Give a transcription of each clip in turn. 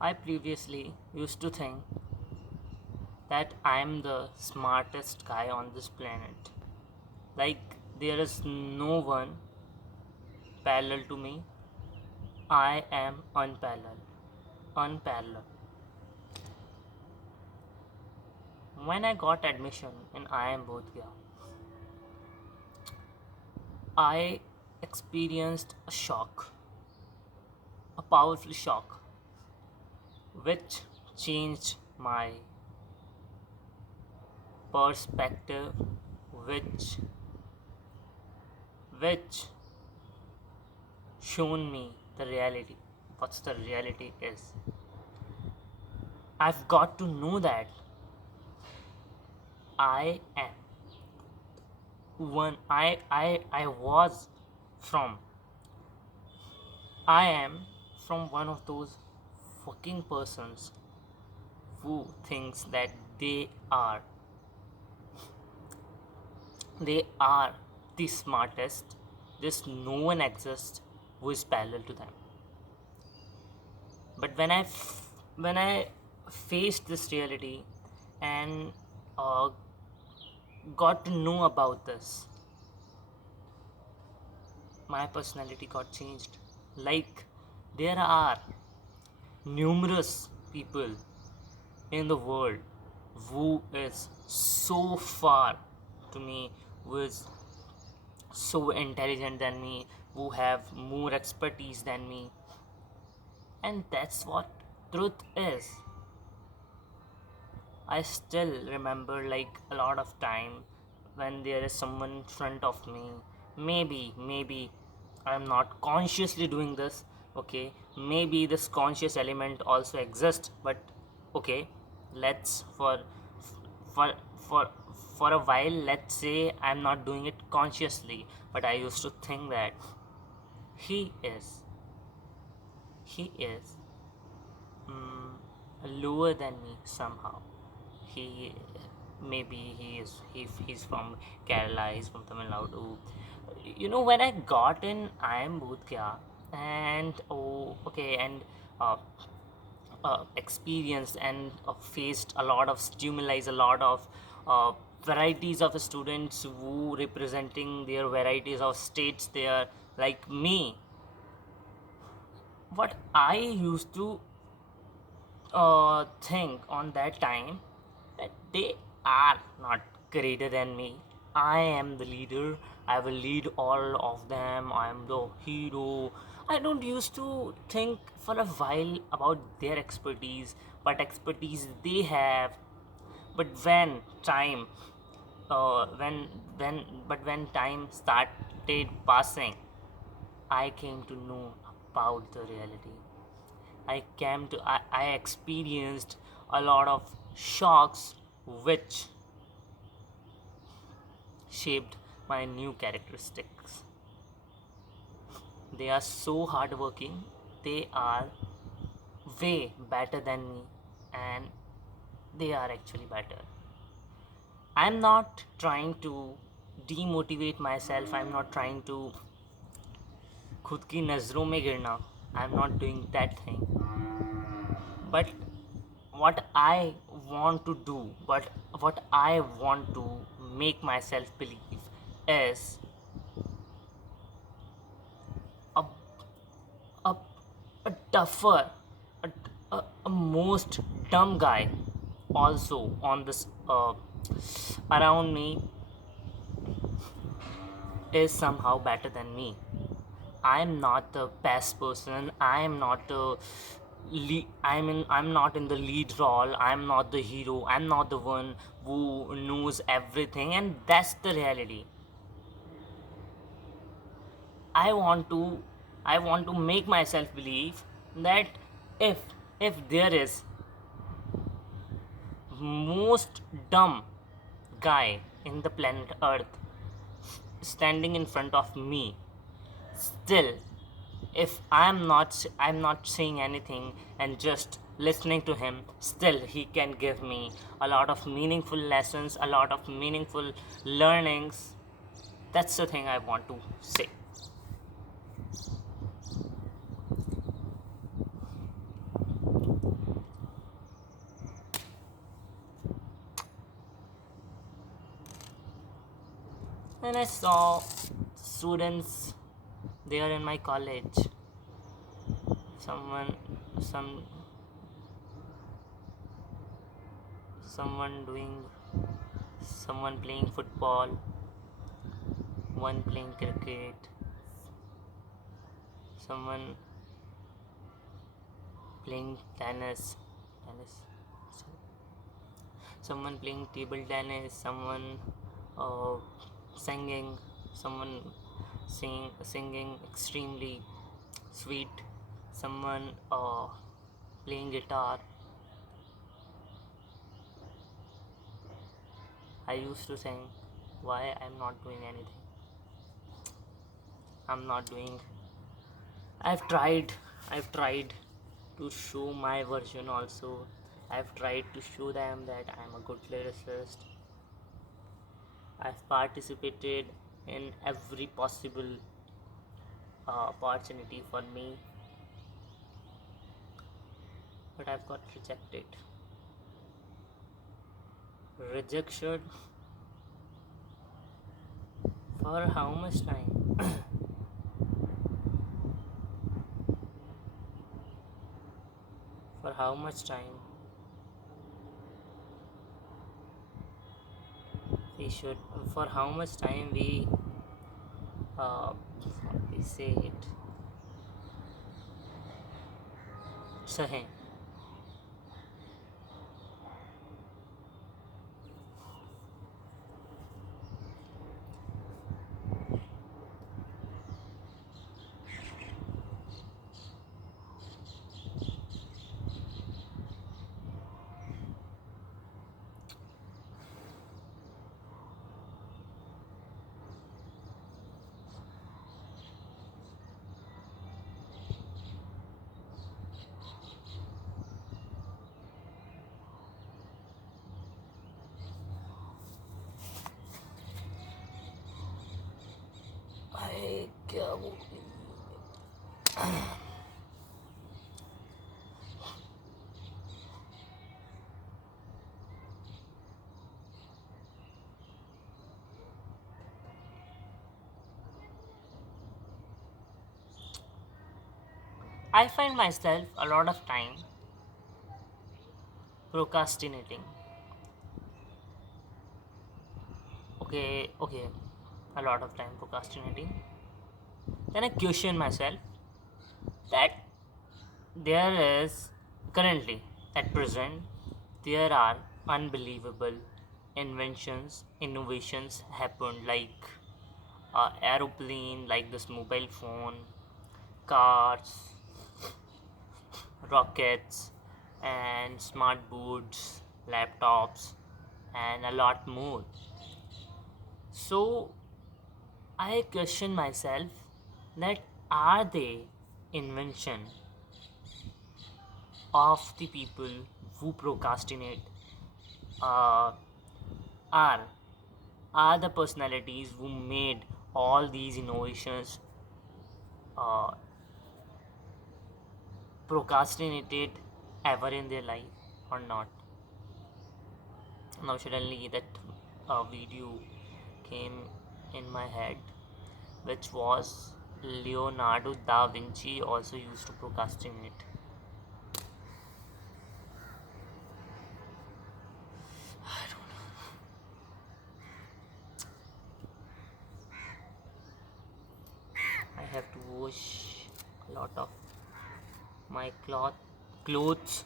I previously used to think that I'm the smartest guy on this planet. Like, there is no one parallel to me. I am unparalleled. Unparalleled. When I got admission in IIM Bodhgaya, I experienced a shock, a powerful shock, which changed my perspective, which shown me the reality. What's the reality is. I've got to know that I am one I was from I am from one of those fucking persons who thinks that they are the smartest. Just no one exists who is parallel to them. But when I faced this reality and uh, got to know about this, my personality got changed. Like, there are numerous people in the world who is so far to me, who is so intelligent than me, who have more expertise than me, and that's what truth is. I still remember, like, a lot of time when there is someone in front of me. Maybe I'm not consciously doing this. Okay, maybe this conscious element also exists, but okay, let's for for for a while, let's say I'm not doing it consciously, but I used to think that he is he is lower than me somehow. He maybe he's from Kerala, he's from Tamil Nadu. When I got in IIM Bodhgaya and uh, experienced and faced a lot of stimuli, a lot of varieties of students who representing their varieties of states there, like me, what I used to think on that time, that they are not greater than me. I am the leader. I will lead all of them. I am the hero. I don't used to think for a while about their expertise, what expertise they have. But uh, when when time started passing, I came to know about the reality. I experienced a lot of shocks which shaped my new characteristics. They are so hardworking, they are way better than me, and they are actually better. I'm not trying to demotivate myself, I'm not trying to खुद की नज़रों में गिरना. I'm not doing that thing. But what I want to do, what I want to make myself believe is a a, a tougher, a most dumb guy also on this around me is somehow better than me. I'm not the best person. I'm not the I'm not in the lead role. I'm not the hero. I'm not the one who knows everything, and that's the reality. I want to I want to make myself believe that if there is most dumb guy in the planet Earth standing in front of me, still, if I'm not saying anything and just listening to him, still he can give me a lot of meaningful lessons, a lot of meaningful learnings. That's the thing I want to say. Then I saw students there in my college. Someone, some, someone doing, someone playing football, one playing cricket, someone playing tennis, someone playing table tennis, someone uh, singing, someone singing extremely sweet, someone playing guitar. I used to sing. Why I'm not doing anything? I'm not doing. I've tried. I've tried to show my version also. I've tried to show them that I'm a good lyricist. I've participated in every possible opportunity for me, but I've got rejected. Rejection for how much time? For how much time? We should. For how much time uh, we say it? Sahin. I क्या बोली? I find myself a lot of time procrastinating. Okay, a lot of time procrastinating. Then I question myself that there is currently at present there are unbelievable innovations happen like aeroplane, like this mobile phone, cars, rockets, and smart boards, laptops, and a lot more. So I question myself that are they invention of the people who procrastinate, uh, are are the personalities who made all these innovations uh, procrastinated ever in their life or not? Now suddenly that video came in my head, which was Leonardo da Vinci also used to procrastinate. I have to wash a lot of my clothes.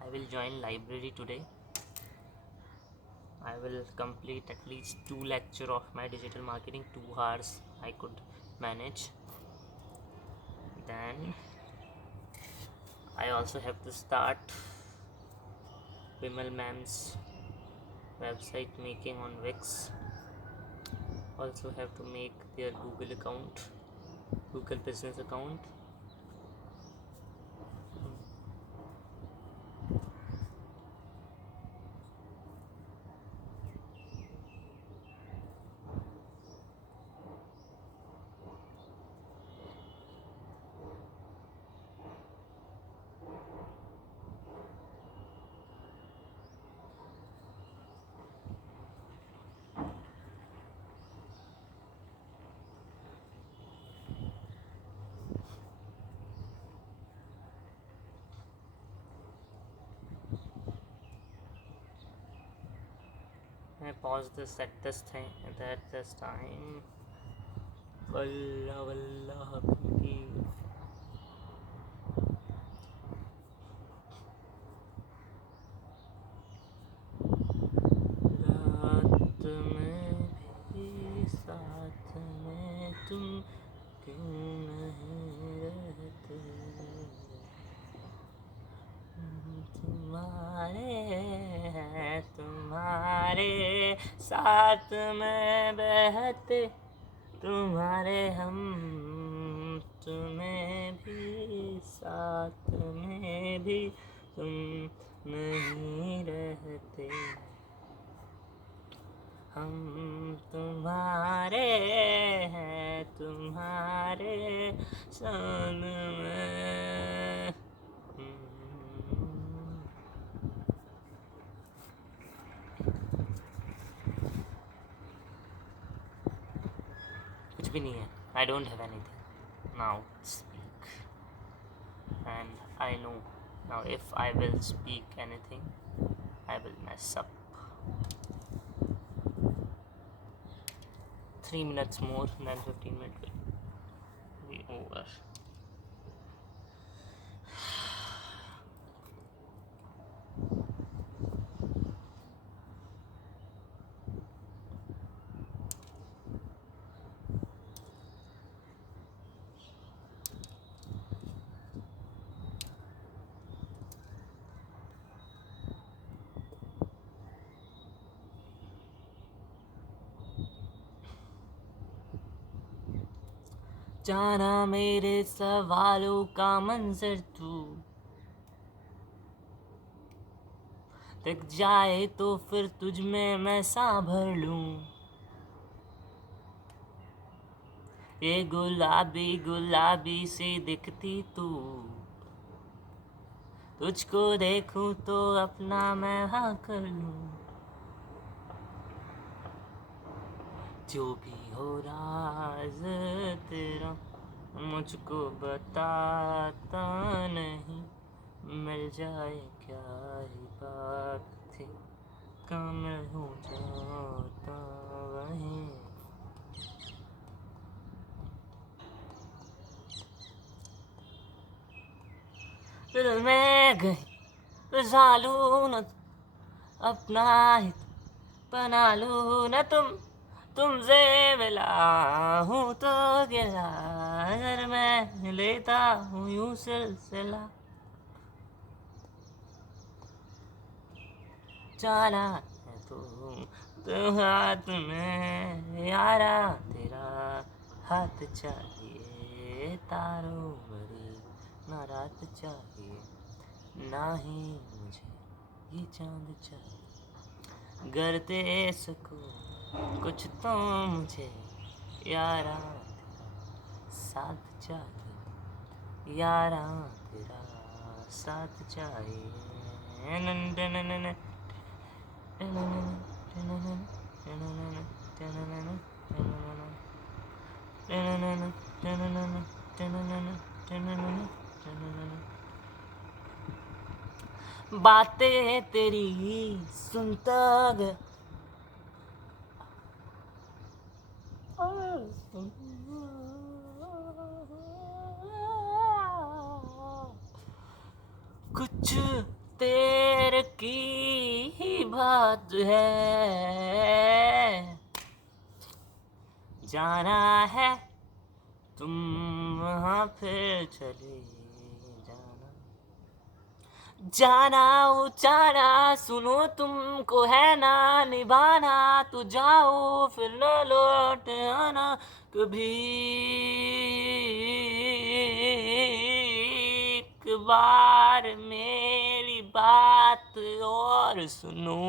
I will join library today. I will complete at least 2 lecture of my digital marketing, 2 hours I could manage. Then I also have to start Vimal Ma'am's website making on Wix. Also have to make their Google account, Google business account. I paused this at this thing at this time. Wallah wallah habibi. रात में भी साथ में तुम क्यों नहीं रहते, तुम्हारे साथ में बहते तुम्हारे हम, तुम्हें भी साथ में भी तुम नहीं रहते, हम तुम्हारे हैं तुम्हारे सन में। कुछ भी नहीं है. I don't have anything now to speak, and I know now if I will speak anything I will mess up. 3 minutes more than 15 minutes will be over. जाना मेरे सवालों का मंजर तू, दिख जाए तो फिर तुझ में मैं सांस भर लूं, ये गुलाबी गुलाबी सी दिखती तू, तुझको देखूं तो अपना मैं हाँ कर लूं, जो भी हो राज तेरा मुझको बताता नहीं, मिल जाए क्या ही बात थी, कामिल हो जाता वहीं। दिल में गई जालू न अपना ही बना लूं न तुमसे मिला हूँ तो गिला, अगर मैं लेता हूँ यूं सिलसिला, जाना है तो हाथ में यारा तेरा हाथ चाहिए, तारों भरी ना रात चाहिए, ना ही मुझे ये चांद चाहिए, करते सको कुछ तो मुझे यारा तेरा साथ चाहिए, यारा तेरा साथ चाहिए। बातें तेरी सुनता गया, कुछ तेरे की ही बात है, जाना है तुम वहाँ फिर चले जाना, जाना वो जाना सुनो तुमको है ना निभाना, तो जाओ फिर न लौट आना कभी, एक बार मेरी बात और सुनो।